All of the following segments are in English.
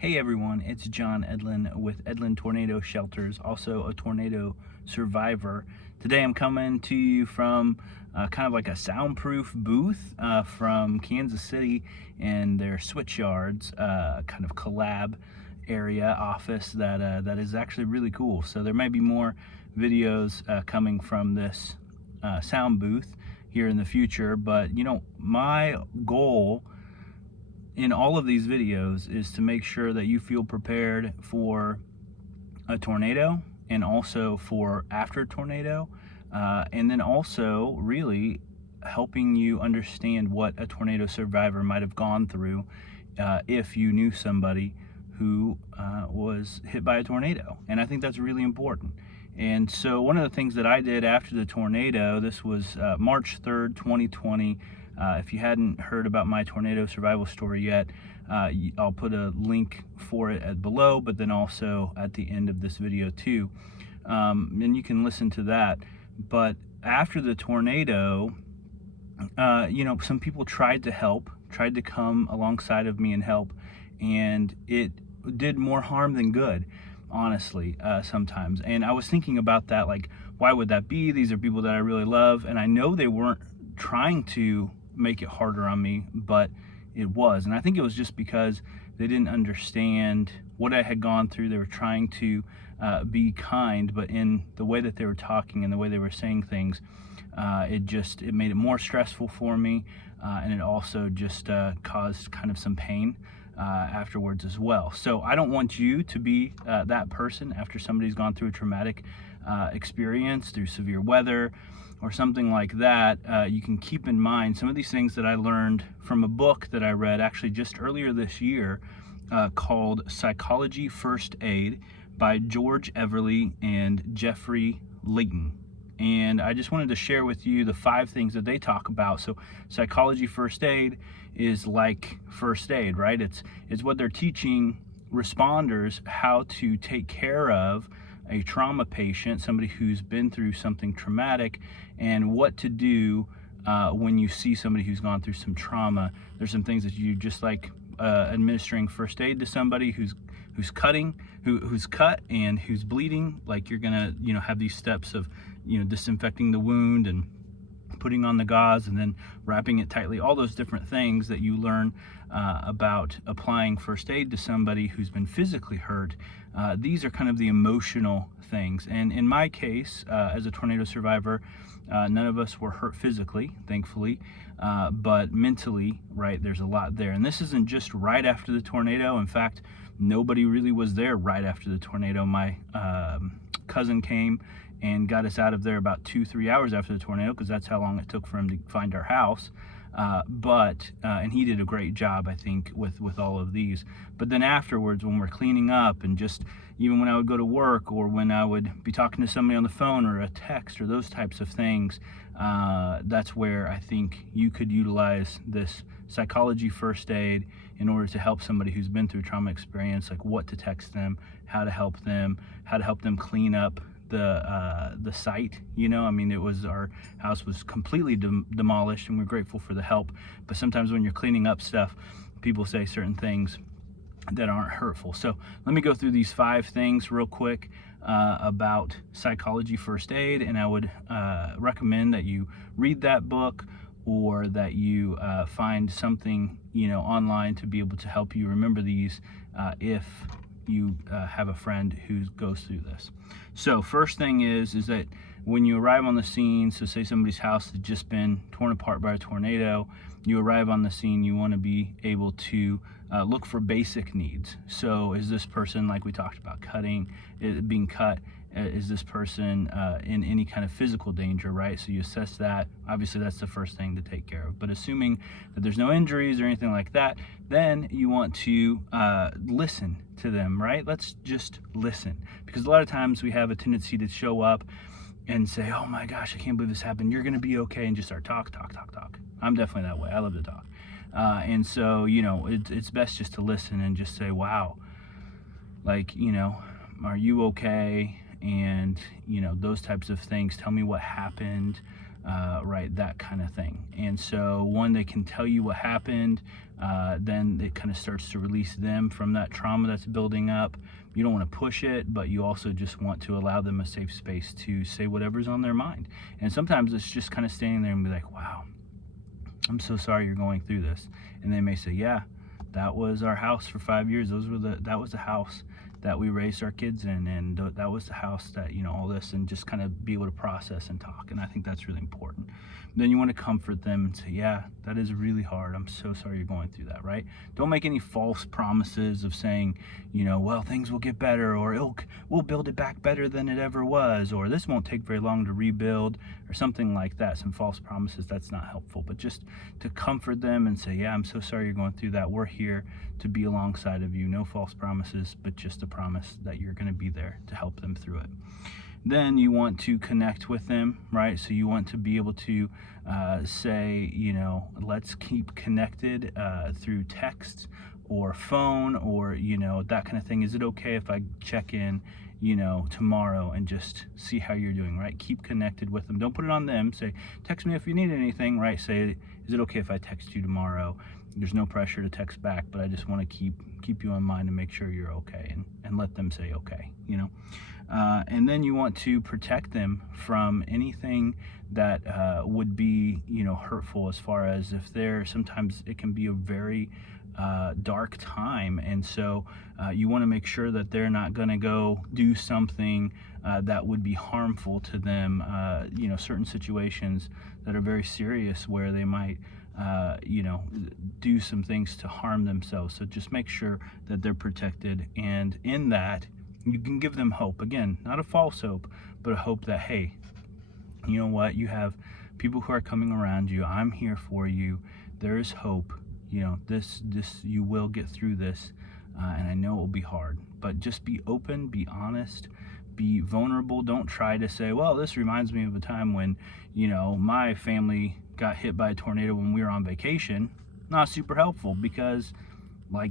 Hey everyone, it's John Edlin with Edlin Tornado Shelters, also a tornado survivor. Today I'm coming to you from kind of like a soundproof booth from Kansas City and their switch yards, kind of collab area office that is actually really cool. So there may be more videos coming from this sound booth here in the future, but my goal in all of these videos is to make sure that you feel prepared for a tornado and also for after tornado, and then also really helping you understand what a tornado survivor might have gone through if you knew somebody who was hit by a tornado. And I think that's really important. And so one of the things that I did after the tornado, this was March 3rd, 2020. If you hadn't heard about my tornado survival story yet, I'll put a link for it below, but then also at the end of this video too. And you can listen to that. But after the tornado, some people tried to help, tried to come alongside of me and help, and it did more harm than good, honestly, sometimes. And I was thinking about that, like, why would that be? These are people that I really love, and I know they weren't trying to make it harder on me, but it was. And I think it was just because they didn't understand what I had gone through. They were trying to be kind, but in the way that they were talking and the way they were saying things, it made it more stressful for me, and it also just caused kind of some pain afterwards as well. So I don't want you to be that person after somebody's gone through a traumatic experience, through severe weather or something like that. You can keep in mind some of these things that I learned from a book that I read actually just earlier this year called Psychology First Aid by George Everly and Jeffrey Layton. And I just wanted to share with you the 5 things that they talk about. So psychology first aid is like first aid, right? It's what they're teaching responders how to take care of a trauma patient, somebody who's been through something traumatic, and what to do when you see somebody who's gone through some trauma. There's some things that you just like administering first aid to somebody who's cut and who's bleeding. Like, you're gonna have these steps of disinfecting the wound and putting on the gauze and then wrapping it tightly, all those different things that you learn about applying first aid to somebody who's been physically hurt. These are kind of the emotional things. And in my case, as a tornado survivor, none of us were hurt physically, thankfully, but mentally, right, there's a lot there. And this isn't just right after the tornado. In fact, nobody really was there right after the tornado. My cousin came and got us out of there about 2-3 hours after the tornado, because that's how long it took for him to find our house. And he did a great job, I think, with all of these. But then afterwards, when we're cleaning up, and just even when I would go to work, or when I would be talking to somebody on the phone or a text or those types of things, that's where I think you could utilize this psychology first aid in order to help somebody who's been through trauma experience, like what to text them, how to help them clean up the site. Our house was completely demolished, and we're grateful for the help. But sometimes when you're cleaning up stuff, people say certain things that aren't hurtful. So let me go through these 5 things real quick about psychology first aid, and I would recommend that you read that book, or that you find something online to be able to help you remember these if you have a friend who goes through this. So first thing is that when you arrive on the scene, so say somebody's house has just been torn apart by a tornado, you arrive on the scene, you want to be able to look for basic needs. So is this person, like we talked about, being cut? Is this person in any kind of physical danger, right? So you assess that. Obviously, that's the first thing to take care of. But assuming that there's no injuries or anything like that, then you want to listen to them, right? Let's just listen. Because a lot of times we have a tendency to show up and say, oh my gosh, I can't believe this happened. You're going to be okay. And just start talk. I'm definitely that way. I love to talk. And so, it's best just to listen and just say, wow, like, are you okay? And those types of things. Tell me what happened. right, that kind of thing. And so one, they can tell you what happened, then it kind of starts to release them from that trauma that's building up. You don't want to push it, but you also just want to allow them a safe space to say whatever's on their mind. And sometimes it's just kind of standing there and be like, wow, I'm so sorry you're going through this. And they may say, yeah, that was our house for 5 years. That was the house that we raised our kids in, and that was the house that, all this, and just kind of be able to process and talk. And I think that's really important. Then you want to comfort them and say, yeah, that is really hard. I'm so sorry you're going through that, right? Don't make any false promises of saying, well, things will get better, or we'll build it back better than it ever was, or this won't take very long to rebuild, or something like that. Some false promises, that's not helpful. But just to comfort them and say, yeah, I'm so sorry you're going through that. We're here to be alongside of you. No false promises, but just a promise that you're going to be there to help them through it. Then you want to connect with them, right? So you want to be able to say, let's keep connected through text or phone, or that kind of thing. Is it okay if I check in tomorrow and just see how you're doing, right? Keep connected with them. Don't put it on them. Say, text me if you need anything, right? Say, is it okay if I text you tomorrow? There's no pressure to text back, but I just want to keep you in mind and make sure you're okay, and let them say okay, and then you want to protect them from anything that would be hurtful, as far as if sometimes it can be a very dark time, and so you want to make sure that they're not going to go do something that would be harmful to them. Certain situations that are very serious where they might do some things to harm themselves. So just make sure that they're protected, and in that you can give them hope. Again, not a false hope, but a hope that, hey, you know what, you have people who are coming around you. I'm here for you. There is hope. This you will get through this, and I know it will be hard, but just be open, be honest, be vulnerable. Don't try to say, well, this reminds me of a time when my family got hit by a tornado when we were on vacation. Not super helpful, because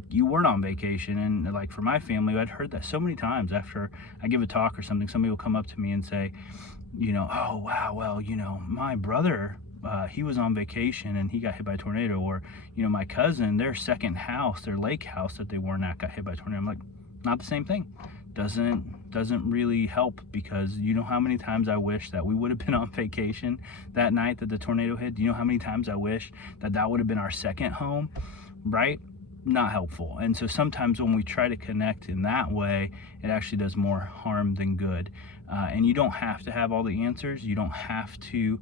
you weren't on vacation. And for my family, I'd heard that so many times. After I give a talk or something, somebody will come up to me and say, oh wow, well, my brother, he was on vacation and he got hit by a tornado. Or my cousin, their second house, their lake house that they weren't at, got hit by a tornado. I'm like, not the same thing. Doesn't really help, because how many times I wish that we would have been on vacation that night that the tornado hit. Do you know how many times I wish that would have been our second home, right? Not helpful. And so sometimes when we try to connect in that way, it actually does more harm than good. And you don't have to have all the answers. You don't have to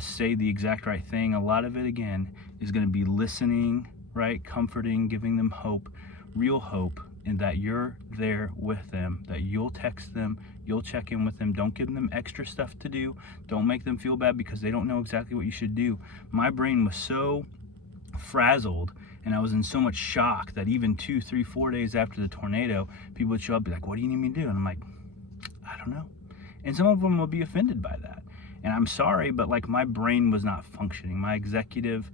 say the exact right thing. A lot of it, again, is going to be listening, right? Comforting, giving them hope, real hope, and that you're there with them, that you'll text them, you'll check in with them. Don't give them extra stuff to do. Don't make them feel bad because they don't know exactly what you should do. My brain was so frazzled, and I was in so much shock that even 2, 3, 4 days after the tornado, people would show up and be like, what do you need me to do? And I'm like, I don't know. And some of them will be offended by that. And I'm sorry, but my brain was not functioning. My executive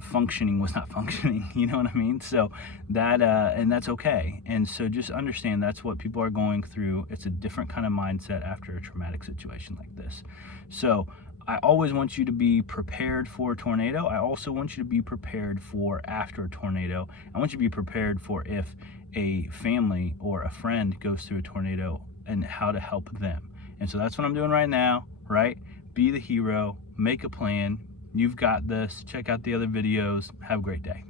functioning was not functioning. You know what I mean? So that, and that's okay. And so just understand that's what people are going through. It's a different kind of mindset after a traumatic situation like this. So I always want you to be prepared for a tornado. I also want you to be prepared for after a tornado. I want you to be prepared for if a family or a friend goes through a tornado, and how to help them. And so that's what I'm doing right now, right? Be the hero, make a plan. You've got this. Check out the other videos. Have a great day.